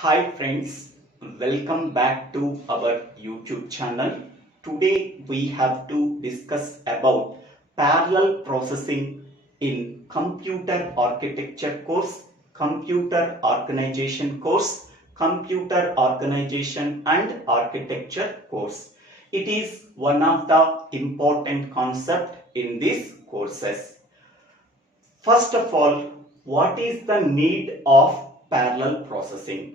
Hi friends, welcome back to our YouTube channel. Today we have to discuss about parallel processing in computer architecture course, computer organization course, computer organization and architecture course. It is one of the important concept in these courses. First of all, what is the need of parallel processing?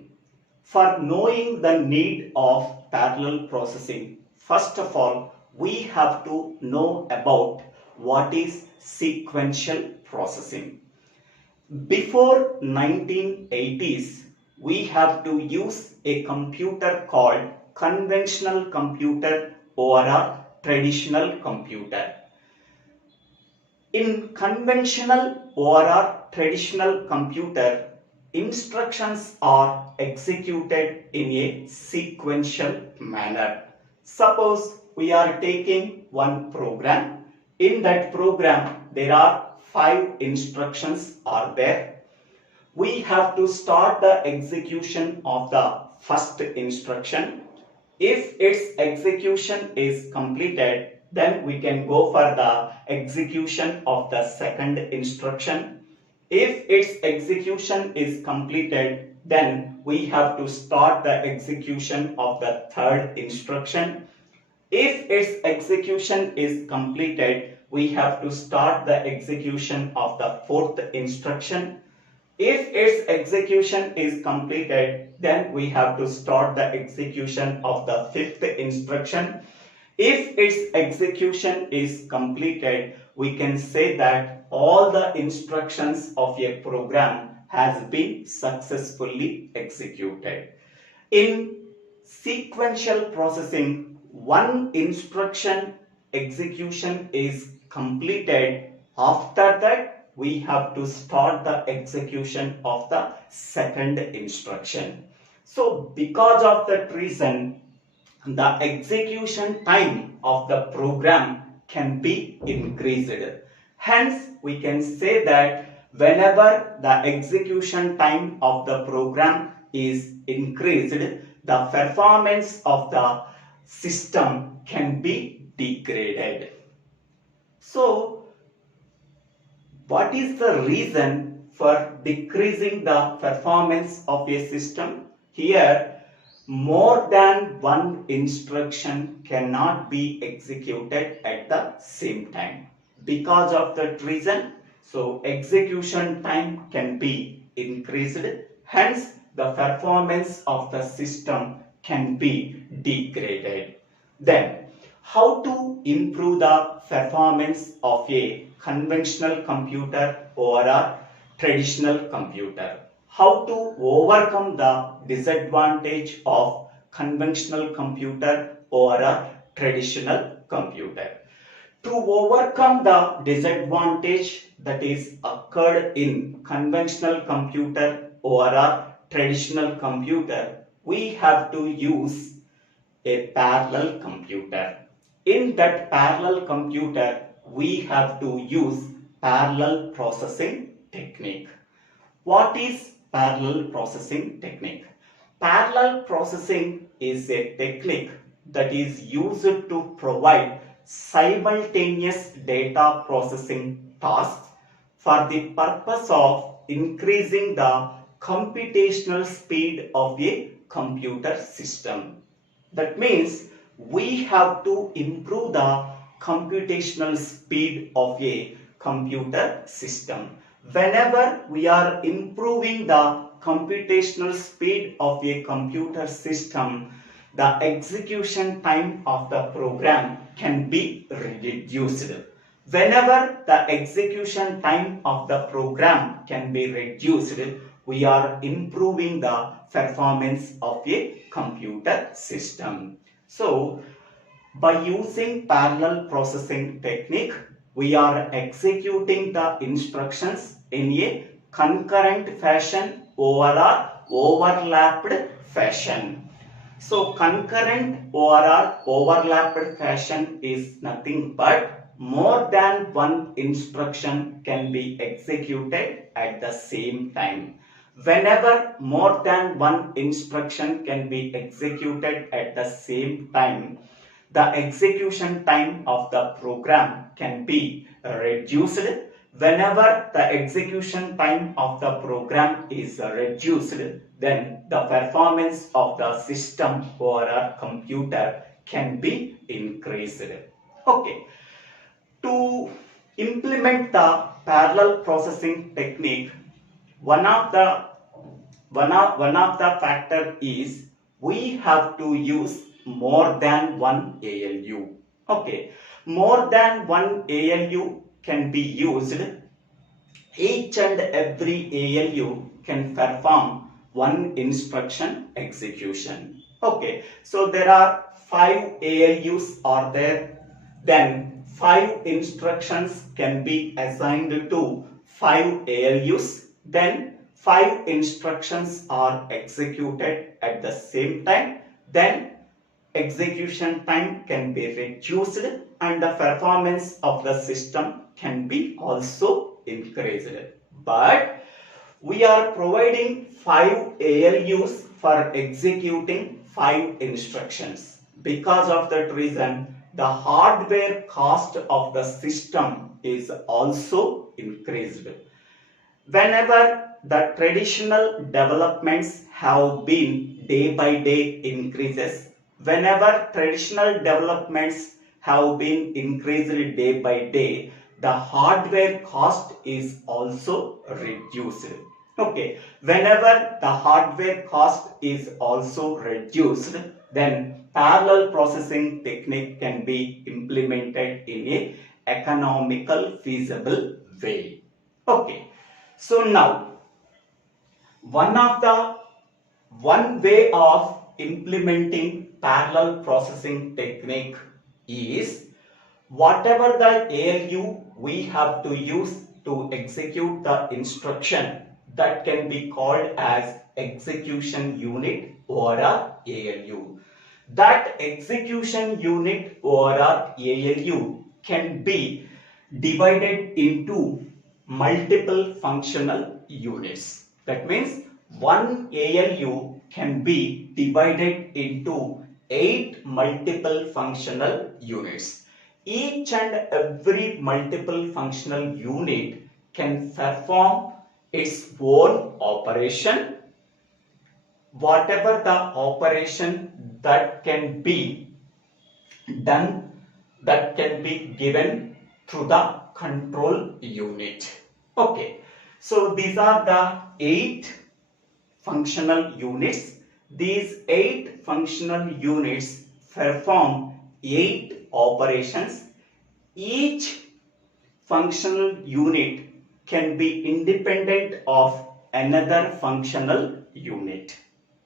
For knowing the need of parallel processing, first of all, we have to know about what is sequential processing. Before 1980s, we have to use a computer called conventional computer or a traditional computer. In conventional or traditional computer, instructions are executed in a sequential manner. Suppose we are taking one program. In that program, there are 5 instructions are there. We have to start the execution of the first instruction. If its execution is completed, then we can go for the execution of the second instruction. If its execution is completed, then we have to start the execution of the third instruction. If its execution is completed, we have to start the execution of the fourth instruction. If its execution is completed, then we have to start the execution of the fifth instruction. If its execution is completed, we can say that all the instructions of a program has been successfully executed. In sequential processing, one instruction execution is completed. After that, we have to start the execution of the second instruction. So because of that reason, the execution time of the program can be increased. Hence, we can say that whenever the execution time of the program is increased, the performance of the system can be degraded. So, what is the reason for decreasing the performance of a system? Here, more than one instruction cannot be executed at the same time. Because of that reason, so execution time can be increased. Hence, the performance of the system can be degraded. Then, how to improve the performance of a conventional computer or a traditional computer? How to overcome the disadvantage of conventional computer or a traditional computer? To overcome the disadvantage that is occurred in conventional computer or a traditional computer, we have to use a parallel computer. In that parallel computer, we have to use parallel processing technique. What is parallel processing technique? Parallel processing is a technique that is used to provide simultaneous data processing tasks for the purpose of increasing the computational speed of a computer system. That means we have to improve the computational speed of a computer system. Whenever we are improving the computational speed of a computer system, the execution time of the program can be reduced. Whenever the execution time of the program can be reduced, we are improving the performance of a computer system. So, by using parallel processing technique, we are executing the instructions in a concurrent fashion or overlapped fashion. So concurrent or overlapped fashion is nothing but more than one instruction can be executed at the same time. Whenever more than one instruction can be executed at the same time, the execution time of the program can be reduced. Whenever the execution time of the program is reduced, then the performance of the system or a computer can be increased. Okay. To implement the parallel processing technique, one of the factor is we have to use more than one ALU. Okay, more than one ALU can be used. Each and every ALU can perform one instruction execution. Okay, so there are 5 ALUs are there. Then 5 instructions can be assigned to 5 ALUs. Then 5 instructions are executed at the same time. Then execution time can be reduced and the performance of the system can be also increased. But we are providing 5 ALUs for executing 5 instructions. Because of that reason, the hardware cost of the system is also increased. Whenever the traditional developments have been day by day increases, whenever traditional developments have been increased day by day, the hardware cost is also reduced. Okay, whenever the hardware cost is also reduced, then parallel processing technique can be implemented in a economical feasible way. Okay, so now one way of implementing parallel processing technique is whatever the ALU we have to use to execute the instruction, that can be called as execution unit or a ALU. That execution unit or a ALU can be divided into multiple functional units. That means one ALU can be divided into 8 multiple functional units. Each and every multiple functional unit can perform its own operation. Whatever the operation that can be done, that can be given through the control unit. Okay, so these are the 8 functional units. These 8 functional units perform 8 operations. Each functional unit can be independent of another functional unit.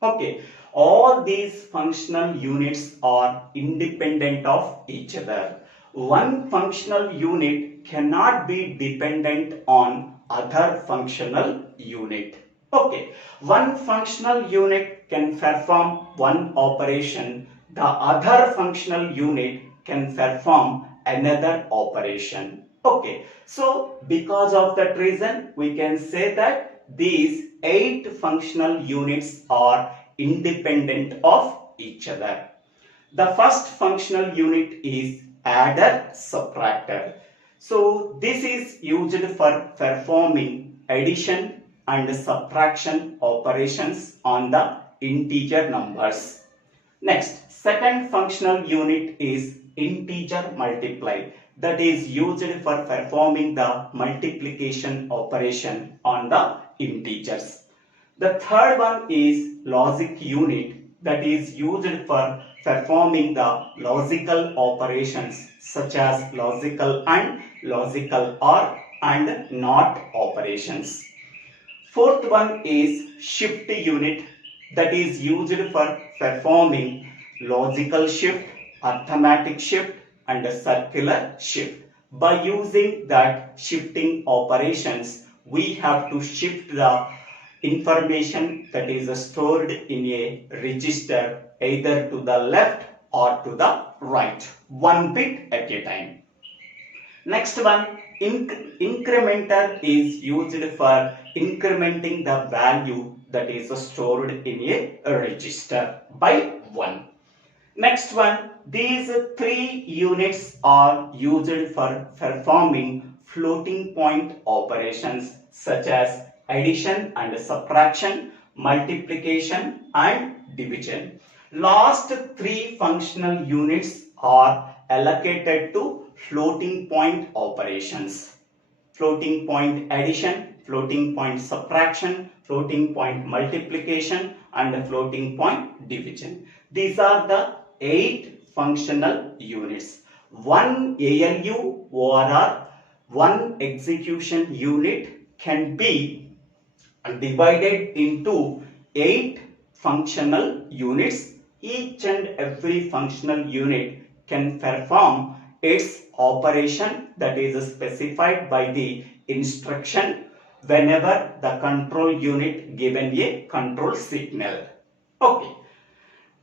Okay, all these functional units are independent of each other. One functional unit cannot be dependent on other functional unit. Okay, one functional unit can perform one operation, the other functional unit can perform another operation. Okay, so because of that reason, we can say that these 8 functional units are independent of each other. The first functional unit is adder subtractor. So this is used for performing addition and subtraction operations on the integer numbers. Next, second functional unit is integer multiply, that is used for performing the multiplication operation on the integers. The third one is logic unit, that is used for performing the logical operations such as logical AND, logical OR and NOT operations. Fourth one is shift unit, that is used for performing logical shift, arithmetic shift and circular shift. By using that shifting operations, we have to shift the information that is stored in a register either to the left or to the right, one bit at a time. Next one Incrementer is used for incrementing the value that is stored in a register by 1. Next one, these 3 units are used for performing floating point operations such as addition and subtraction, multiplication and division. Last 3 functional units are allocated to floating point operations. Floating point addition, floating point subtraction, floating point multiplication and floating point division. These are the 8 functional units. One ALU or one execution unit can be divided into 8 functional units. Each and every functional unit can perform its operation that is specified by the instruction whenever the control unit given a control signal. Okay.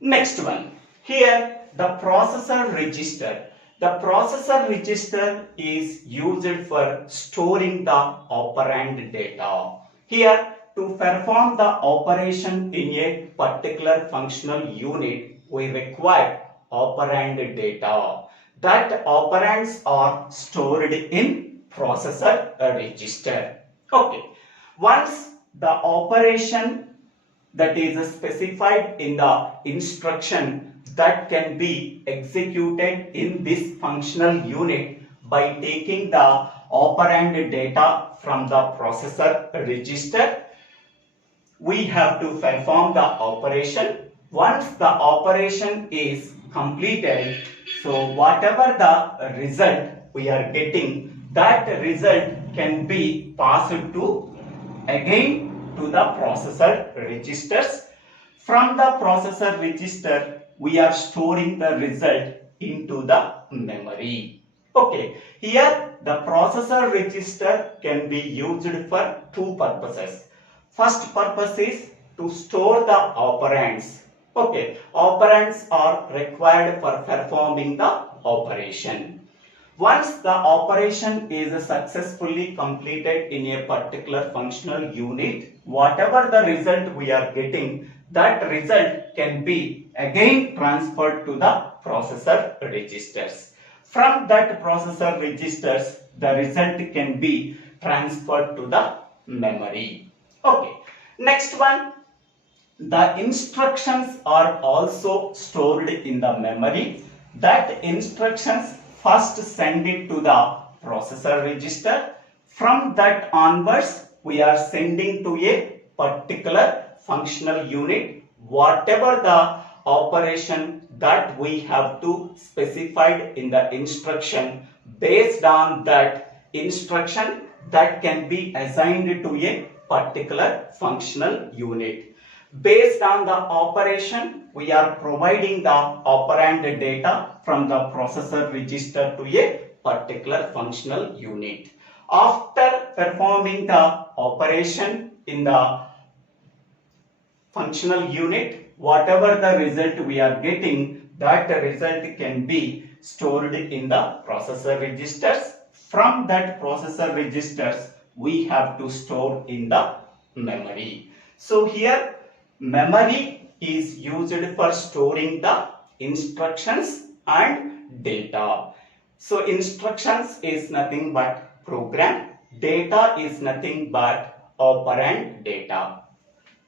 Next one. Here the processor register. The processor register is used for storing the operand data. Here, to perform the operation in a particular functional unit, we require operand data. That operands are stored in processor register. Okay. Once the operation that is specified in the instruction that can be executed in this functional unit by taking the operand data from the processor register, we have to perform the operation. Once the operation is completed, so whatever the result we are getting, that result can be passed to again to the processor registers. From the processor register, we are storing the result into the memory. Okay, here the processor register can be used for 2 purposes. First purpose is to store the operands. Okay, operands are required for performing the operation. Once the operation is successfully completed in a particular functional unit, whatever the result we are getting, that result can be again transferred to the processor registers. From that processor registers, the result can be transferred to the memory. Okay. Next one, the instructions are also stored in the memory. That instructions first send it to the processor register. From that onwards, we are sending to a particular functional unit whatever the operation that we have to specified in the instruction. Based on that instruction, that can be assigned to a particular functional unit. Based on the operation, we are providing the operand data from the processor register to a particular functional unit. After performing the operation in the functional unit, whatever the result we are getting, that result can be stored in the processor registers. From that processor registers, we have to store in the memory. So here memory is used for storing the instructions and data. So instructions is nothing but program, data is nothing but operand data.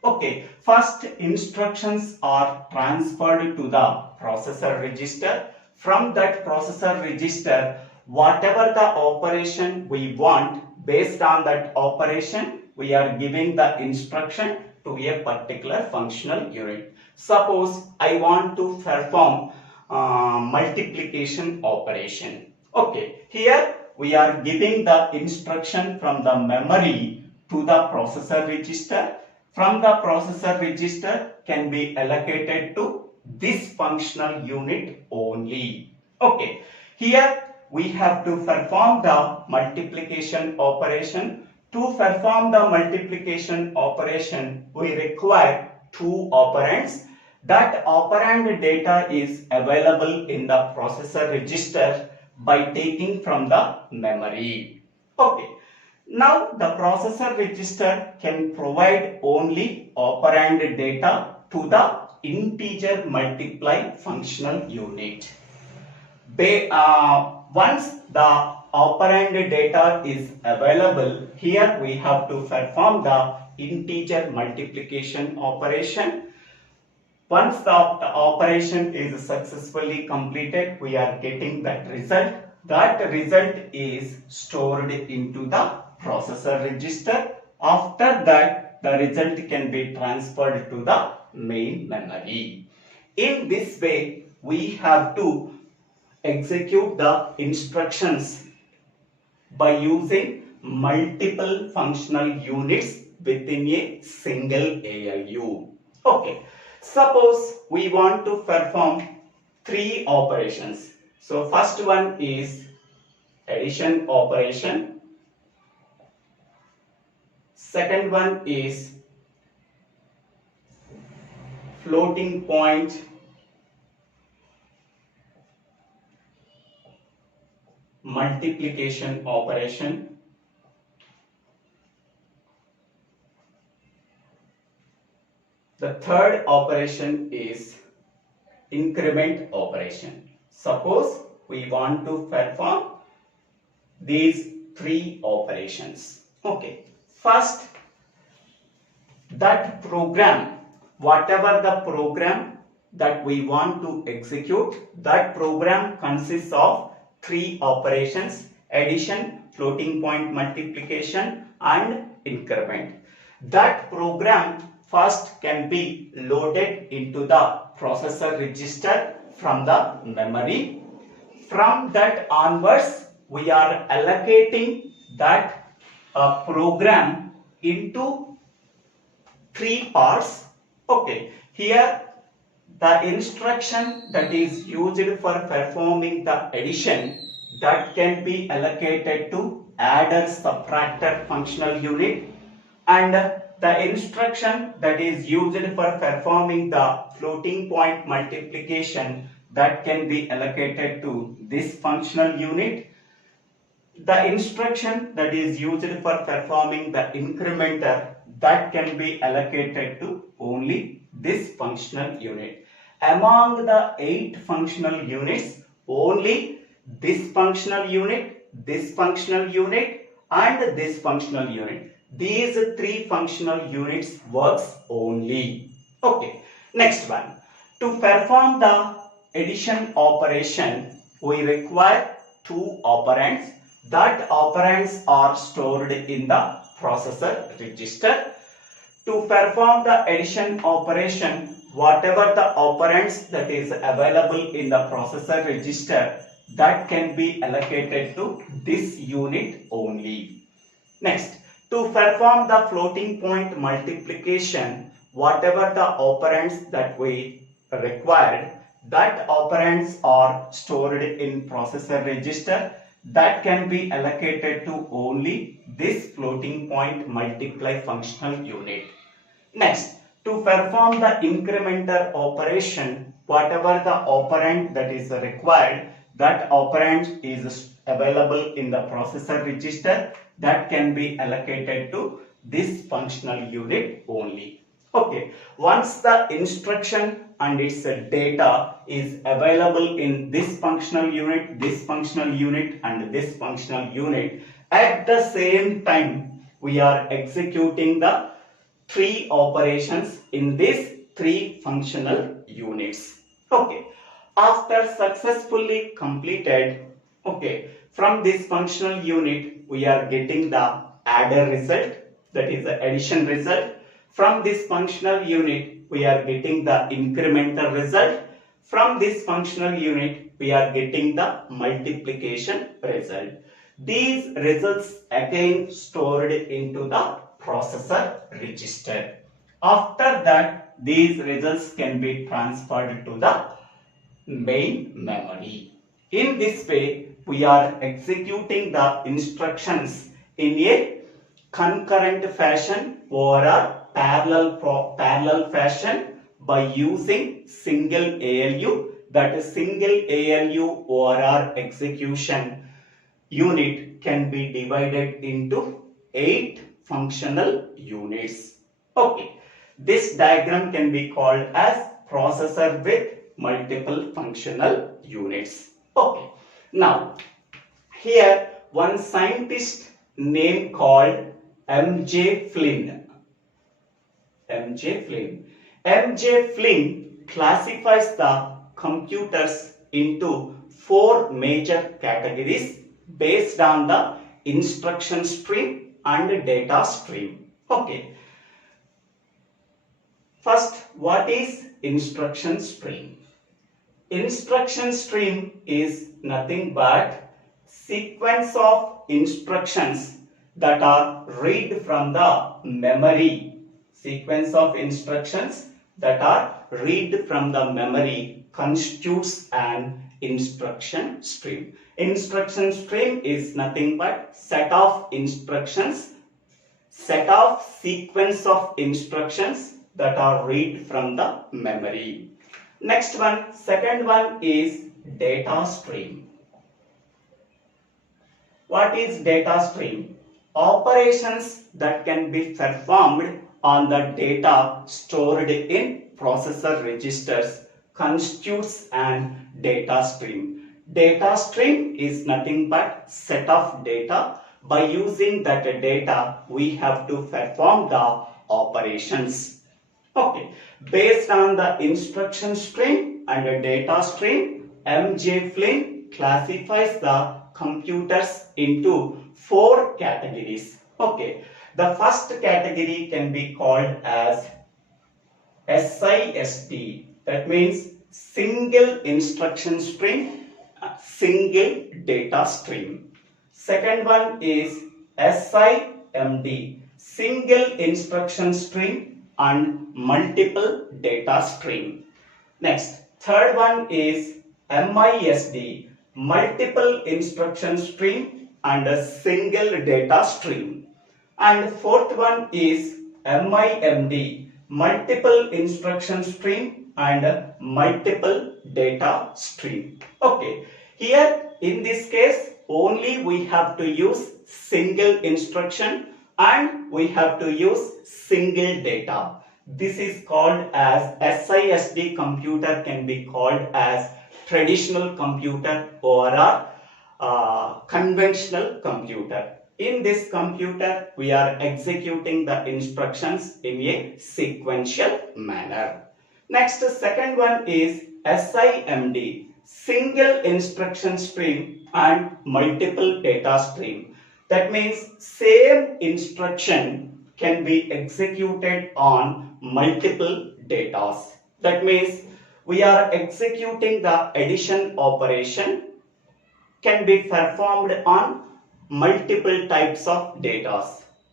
Okay, first instructions are transferred to the processor register. From that processor register, whatever the operation we want, based on that operation, we are giving the instruction to a particular functional unit. Suppose I want to perform multiplication operation. Okay, here we are giving the instruction from the memory to the processor register. From the processor register can be allocated to this functional unit only. Okay, here we have to perform the multiplication operation. To perform the multiplication operation, we require 2 operands. That operand data is available in the processor register by taking from the memory. Okay. Now the processor register can provide only operand data to the integer multiply functional unit. Once the operand data is available, here we have to perform the integer multiplication operation. Once the operation is successfully completed, we are getting that result. That result is stored into the processor register. After that, the result can be transferred to the main memory. In this way, we have to execute the instructions by using multiple functional units within a single ALU. Okay, suppose we want to perform three operations. So first one is addition operation. Second one is floating point multiplication operation. The third operation is increment operation. Suppose we want to perform these three operations. Okay, first, that program, whatever the program that we want to execute, that program consists of three operations: addition, floating point multiplication, and increment. That program first can be loaded into the processor register from the memory. From that onwards, we are allocating that program into three parts. Okay, here the instruction that is used for performing the addition, that can be allocated to adder subtractor functional unit, and the instruction that is used for performing the floating point multiplication, that can be allocated to this functional unit. The instruction that is used for performing the incrementer, that can be allocated to only this functional unit. Among the 8 functional units, only this functional unit, this functional unit, and this functional unit, these 3 functional units works only. Okay, next one. To perform the addition operation, we require 2 operands. That operands are stored in the processor register. To perform the addition operation, whatever the operands that is available in the processor register, that can be allocated to this unit only. Next, to perform the floating point multiplication, whatever the operands that we required, that operands are stored in processor register, that can be allocated to only this floating point multiply functional unit. Next, to perform the incrementer operation, whatever the operand that is required, that operand is available in the processor register, that can be allocated to this functional unit only. Okay, once the instruction and its data is available in this functional unit, this functional unit, and this functional unit, at the same time we are executing the 3 operations in these 3 functional units. Okay, after successfully completed, okay, from this functional unit we are getting the adder result, that is the addition result. From this functional unit we are getting the incremental result. From this functional unit we are getting the multiplication result. These results again stored into the processor register. After that, these results can be transferred to the main memory. In this way, we are executing the instructions in a concurrent fashion or a parallel fashion by using single ALU, that is single ALU ORR execution. unit can be divided into 8 functional units. Okay, this diagram can be called as processor with multiple functional units. Okay, now here one scientist name called M.J. Flynn. M.J. Flynn. M.J. Flynn classifies the computers into 4 major categories based on the instruction stream and data stream. Okay. First, what is instruction stream? Instruction stream is nothing but sequence of instructions that are read from the memory. Sequence of instructions that are read from the memory constitutes an instruction stream. Instruction stream is nothing but set of instructions, set of sequence of instructions that are read from the memory. Next one, second one is data stream. What is data stream? Operations that can be performed on the data stored in processor registers constitutes an data stream. Data stream is nothing but set of data. By using that data, we have to perform the operations. Okay, based on the instruction stream and the data stream, M.J. Flynn classifies the computers into 4 categories. Okay, the first category can be called as SISD. That means single instruction stream, single data stream. Second one is SIMD, single instruction stream and multiple data stream. Next, third one is MISD, multiple instruction stream and a single data stream. And fourth one is MIMD, multiple instruction stream and multiple data stream. Okay, here in this case only we have to use single instruction and we have to use single data. This is called as SISD computer can be called as traditional computer or conventional computer. In this computer, we are executing the instructions in a sequential manner. Next, second one is SIMD, single instruction stream and multiple data stream. That means same instruction can be executed on multiple data. That means we are executing the addition operation can be performed on multiple types of data.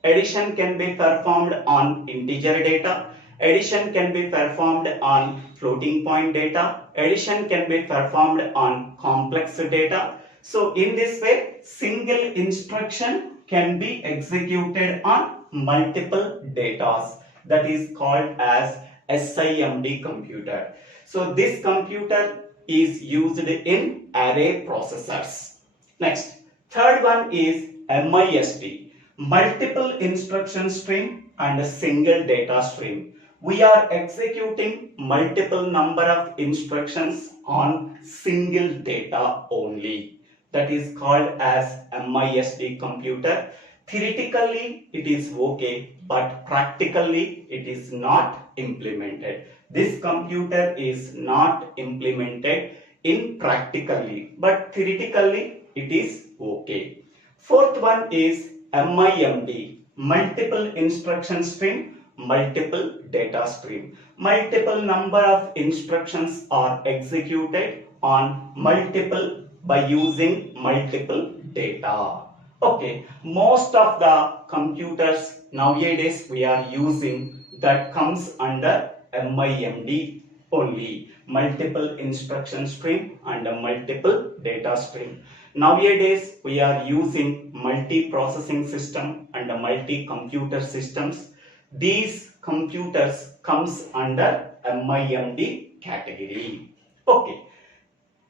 Addition can be performed on integer data. Addition can be performed on floating point data. Addition can be performed on complex data. So in this way, single instruction can be executed on multiple data. That is called as SIMD computer. So this computer is used in array processors. Next, third one is MISD, multiple instruction stream and a single data stream. We are executing multiple number of instructions on single data only. That is called as MISD computer. Theoretically, it is okay, but practically, it is not implemented. This computer is not implemented in practically, but theoretically, it is okay. Fourth one is MIMD, multiple instruction stream, multiple data stream. Multiple number of instructions are executed on multiple by using multiple data. Okay, most of the computers nowadays we are using that comes under MIMD only, multiple instruction stream and a multiple data stream. Nowadays we are using multi-processing system and a multi-computer systems. These computers comes under MIMD category. Okay,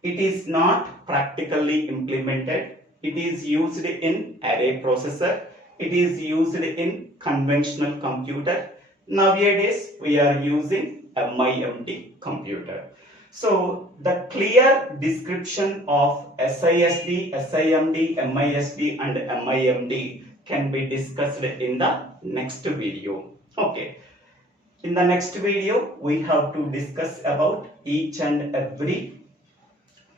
it is not practically implemented It is used in array processor. It is used in conventional computer. Nowadays, we are using MIMD computer. So, the clear description of SISD, SIMD, MISD and MIMD can be discussed in the next video. Okay. In the next video, we have to discuss about each and every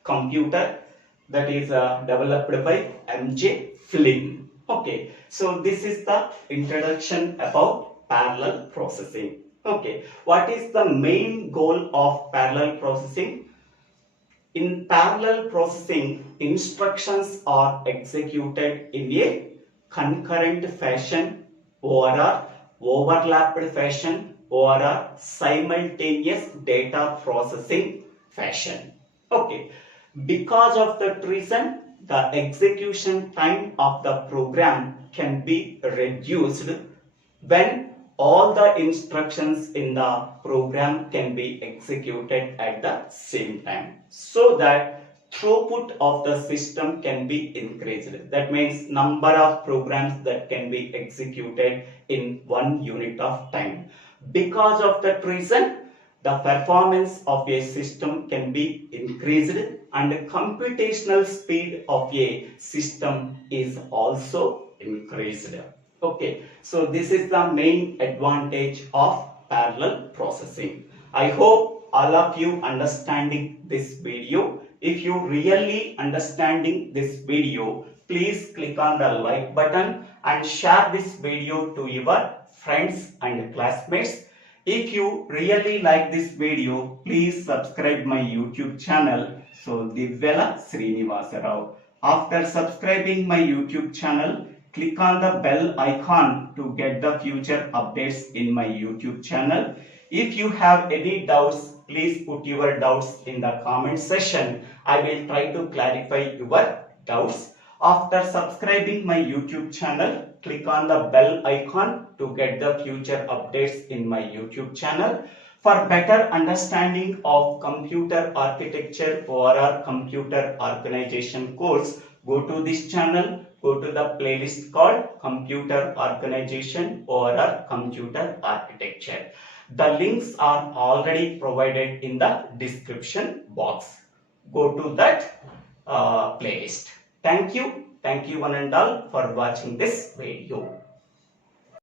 computer that is developed by MJ Flynn. Okay, so this is the introduction about parallel processing. Okay, what is the main goal of parallel processing? In parallel processing, instructions are executed in a concurrent fashion or a overlapped fashion or a simultaneous data processing fashion. Okay, because of that reason, the execution time of the program can be reduced when all the instructions in the program can be executed at the same time, so that throughput of the system can be increased. That means number of programs that can be executed in 1 unit of time. Because of that reason, the performance of a system can be increased and the computational speed of a system is also increased. Okay, so this is the main advantage of parallel processing. I hope all of you understanding this video. If you really understanding this video, please click on the like button and share this video to your friends and classmates. If you really like this video, please subscribe my YouTube channel. So Divvela Srinivasa Rao. After subscribing my YouTube channel, click on the bell icon to get the future updates in my YouTube channel. If you have any doubts, please put your doubts in the comment section. I will try to clarify your doubts. After subscribing my YouTube channel, click on the bell icon to get the future updates in my YouTube channel. For better understanding of computer architecture or our computer organization course, go to this channel, go to the playlist called Computer Organization or our Computer Architecture. The links are already provided in the description box. Go to that playlist. Thank you one and all for watching this video.